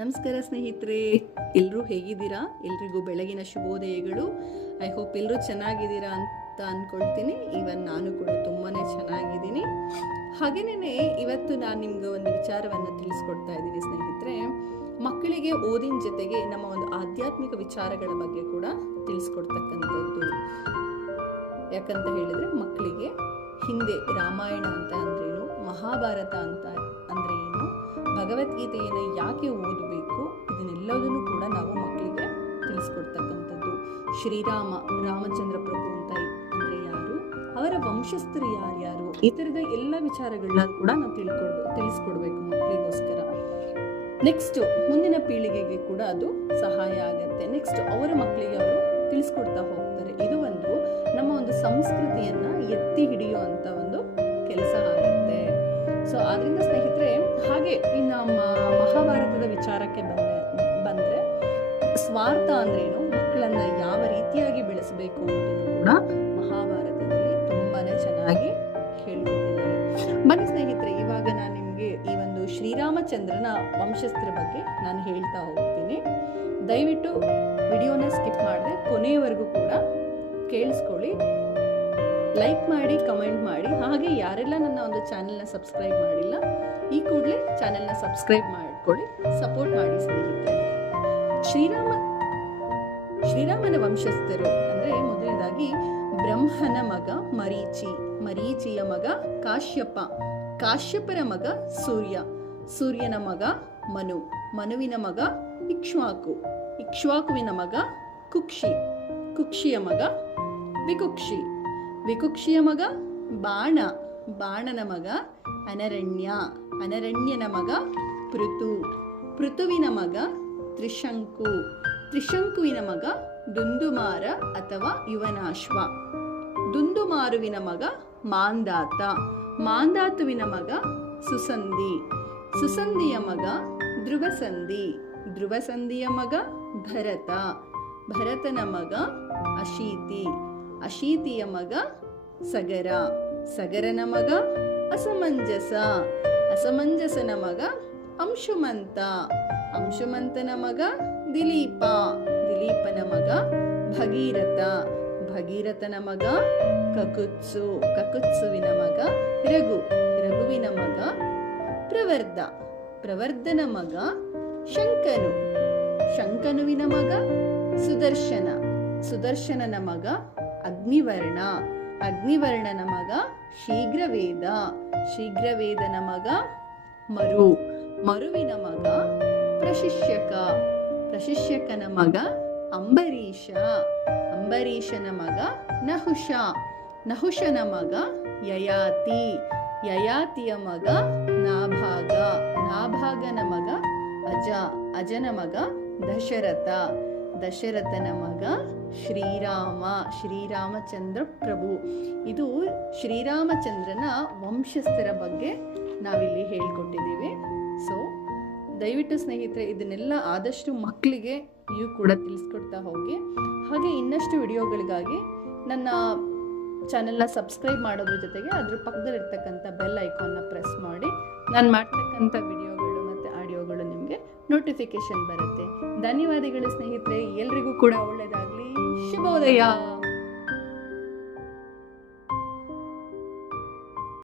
ನಮಸ್ಕಾರ ಸ್ನೇಹಿತರೆ, ಎಲ್ಲರೂ ಹೇಗಿದ್ದೀರಾ? ಎಲ್ರಿಗೂ ಬೆಳಗಿನ ಶುಭೋದಯಗಳು. ಐ ಹೋಪ್ ಎಲ್ಲರೂ ಚೆನ್ನಾಗಿದ್ದೀರಾ ಅಂತ ಅಂದ್ಕೊಳ್ತೀನಿ. ಇವನ್ ನಾನು ಕೂಡ ತುಂಬಾ ಚೆನ್ನಾಗಿದ್ದೀನಿ. ಹಾಗೇನೇ ಇವತ್ತು ನಾನು ನಿಮ್ಗೆ ಒಂದು ವಿಚಾರವನ್ನು ತಿಳಿಸ್ಕೊಡ್ತಾ ಇದ್ದೀನಿ ಸ್ನೇಹಿತರೆ. ಮಕ್ಕಳಿಗೆ ಓದಿನ ಜೊತೆಗೆ ನಮ್ಮ ಒಂದು ಆಧ್ಯಾತ್ಮಿಕ ವಿಚಾರಗಳ ಬಗ್ಗೆ ಕೂಡ ತಿಳಿಸ್ಕೊಡ್ತಕ್ಕಂಥದ್ದು. ಯಾಕಂತ ಹೇಳಿದ್ರೆ ಮಕ್ಕಳಿಗೆ ಹಿಂದೆ ರಾಮಾಯಣ ಅಂತ ಅಂದ್ರೇನು, ಮಹಾಭಾರತ ಅಂತ ಅಂದ್ರೆ ಏನು, ಭಗವದ್ಗೀತೆಯನ್ನು ಯಾಕೆ ಓದಬೇಕು, ಇದನ್ನೆಲ್ಲದನ್ನು ಕೂಡ ನಾವು ಮಕ್ಕಳಿಗೆ ತಿಳಿಸ್ಕೊಡ್ತಕ್ಕಂಥದ್ದು. ರಾಮಚಂದ್ರ ಪ್ರಭು ಅಂತ ಅಂದರೆ ಯಾರು, ಅವರ ವಂಶಸ್ಥರು ಯಾರ್ಯಾರು, ಈ ಥರದ ಎಲ್ಲ ವಿಚಾರಗಳನ್ನ ಕೂಡ ನಾವು ತಿಳಿಸ್ಕೊಡ್ಬೇಕು ಮಕ್ಕಳಿಗೋಸ್ಕರ. ನೆಕ್ಸ್ಟ್ ಮುಂದಿನ ಪೀಳಿಗೆಗೆ ಕೂಡ ಅದು ಸಹಾಯ ಆಗುತ್ತೆ. ನೆಕ್ಸ್ಟ್ ಅವರ ಮಕ್ಕಳಿಗೆ ಅವರು ತಿಳಿಸ್ಕೊಡ್ತಾ ಹೋಗ್ತಾರೆ. ಇದು ಒಂದು ನಮ್ಮ ಒಂದು ಸಂಸ್ಕೃತಿಯನ್ನ ಎತ್ತಿ ಹಿಡಿಯುವಂತ ಒಂದು ಕೆಲಸ ಆಗುತ್ತೆ. ಸೊ ಆದ್ರಿಂದ ಸ್ನೇಹಿತರೆ, ಹಾಗೆ ಇನ್ನು ಮಹಾಭಾರತದ ವಿಚಾರಕ್ಕೆ ಬಂದ್ರೆ ಸ್ವಾರ್ಥ ಅಂದ್ರೇನು, ಮಕ್ಕಳನ್ನ ಯಾವ ರೀತಿಯಾಗಿ ಬೆಳೆಸಬೇಕು ಅನ್ನೋದನ್ನು ಕೂಡ ಮಹಾಭಾರತದಲ್ಲಿ ತುಂಬಾನೇ ಚೆನ್ನಾಗಿ ಹೇಳ್ಕೊಟ್ಟಿದ್ದಾರೆ. ಬನ್ನಿ ಸ್ನೇಹಿತರೆ, ಇವಾಗ ನಾನು ನಿಮ್ಗೆ ಈ ಒಂದು ಶ್ರೀರಾಮಚಂದ್ರನ ವಂಶಸ್ಥರ ಬಗ್ಗೆ ನಾನು ಹೇಳ್ತಾ ಹೋಗ್ತೀನಿ. ದಯವಿಟ್ಟು ವಿಡಿಯೋನ ಸ್ಕಿಪ್ ಮಾಡದೆ ಕೊನೆಯವರೆಗೂ ಕೂಡ ಕೇಳಿಸ್ಕೊಳ್ಳಿ. ಲೈಕ್ ಮಾಡಿ, ಕಮೆಂಟ್ ಮಾಡಿ. ಹಾಗೆ ಯಾರೆಲ್ಲ ನನ್ನ ಒಂದು ಚಾನೆಲ್ನ ಸಬ್ಸ್ಕ್ರೈಬ್ ಮಾಡಿಲ್ಲ, ಈ ಕೂಡಲೇ ಚಾನೆಲ್ನ ಸಬ್ಸ್ಕ್ರೈಬ್ ಮಾಡ್ಕೊಳ್ಳಿ, ಸಪೋರ್ಟ್ ಮಾಡಿ ಸ್ನೇಹಿತರೆ. ಶ್ರೀರಾಮನ ವಂಶಸ್ಥರು ಅಂದ್ರೆ ಮೊದಲನೇದಾಗಿ ಬ್ರಹ್ಮನ ಮಗ ಮರೀಚಿಯ ಮಗ ಕಾಶ್ಯಪರ ಮಗ ಸೂರ್ಯನ ಮಗ ಮನುವಿನ ಮಗ ಇಕ್ಷ್ವಾಕುವಿನ ಮಗ ಕುಕ್ಷಿಯ ಮಗ ವಿಕುಕ್ಷಿಯ ಮಗ ಬಾಣನ ಮಗ ಅನರಣ್ಯನ ಮಗ ಪೃಥುವಿನ ಮಗ ತ್ರಿಶಂಕುವಿನ ಮಗ ದುಂದುಮಾರ ಅಥವಾ ಯುವನಾಶ್ವ, ದುಂದುಮಾರುವಿನ ಮಗ ಮಾಂದಾತುವಿನ ಮಗ ಸುಸಂಧಿಯ ಮಗ ಧ್ರುವಸಂಧಿಯ ಮಗ ಭರತನ ಮಗ ಅಶೀತಿಯ ಮಗ ಸಗರನ ಮಗ ಅಸಮಂಜಸನ ಮಗ ಅಂಶುಮಂತನ ಮಗ ದಿಲೀಪನ ಮಗ ಭಗೀರಥನ ಮಗ ಕಕುತ್ಸುವಿನ ಮಗ ರಘುವಿನ ಮಗ ಪ್ರವರ್ಧನ ಮಗ ಶಂಕನುವಿನ ಮಗ ಸುದರ್ಶನನ ಮಗ ಅಗ್ನಿವರ್ಣನ ಮಗ ಶೀಘ್ರವೇದನ ಮಗ ಮರುವಿನ ಮಗ ಪ್ರಶಿಷ್ಯಕನ ಮಗ ಅಂಬರೀಷನ ಮಗ ನಹುಷನ ಮಗ ಯಯಾತಿಯ ಮಗ ನಾಭಾಗನ ಮಗ ಅಜನ ಮಗ ದಶರಥನ ಮಗ ಶ್ರೀರಾಮಚಂದ್ರ ಪ್ರಭು. ಇದು ಶ್ರೀರಾಮಚಂದ್ರನ ವಂಶಸ್ಥರ ಬಗ್ಗೆ ನಾವಿಲ್ಲಿ ಹೇಳ್ಕೊಟ್ಟಿದ್ದೀವಿ. ಸೊ ದಯವಿಟ್ಟು ಸ್ನೇಹಿತರೆ, ಇದನ್ನೆಲ್ಲ ಆದಷ್ಟು ಮಕ್ಕಳಿಗೆ ನೀವು ಕೂಡ ತಿಳಿಸ್ಕೊಡ್ತಾ ಹೋಗಿ. ಹಾಗೆ ಇನ್ನಷ್ಟು ವಿಡಿಯೋಗಳಿಗಾಗಿ ನನ್ನ ಚಾನೆಲ್ನ ಸಬ್ಸ್ಕ್ರೈಬ್ ಮಾಡೋದ್ರ ಜೊತೆಗೆ ಅದ್ರ ಪಕ್ಕದಲ್ಲಿರ್ತಕ್ಕಂಥ ಬೆಲ್ ಐಕಾನ್ನ ಪ್ರೆಸ್ ಮಾಡಿ. ನಾನು ಮಾಡ್ತಕ್ಕಂಥ ವಿಡಿಯೋಗಳು ಮತ್ತು ಆಡಿಯೋಗಳು ನಿಮಗೆ ನೋಟಿಫಿಕೇಶನ್ ಬರುತ್ತೆ. ಧನ್ಯವಾದಗಳು ಸ್ನೇಹಿತರೆ, ಎಲ್ರಿಗೂ ಕೂಡ ಒಳ್ಳೆಯದಾಗಲಿ. ಶುಭೋದಯ.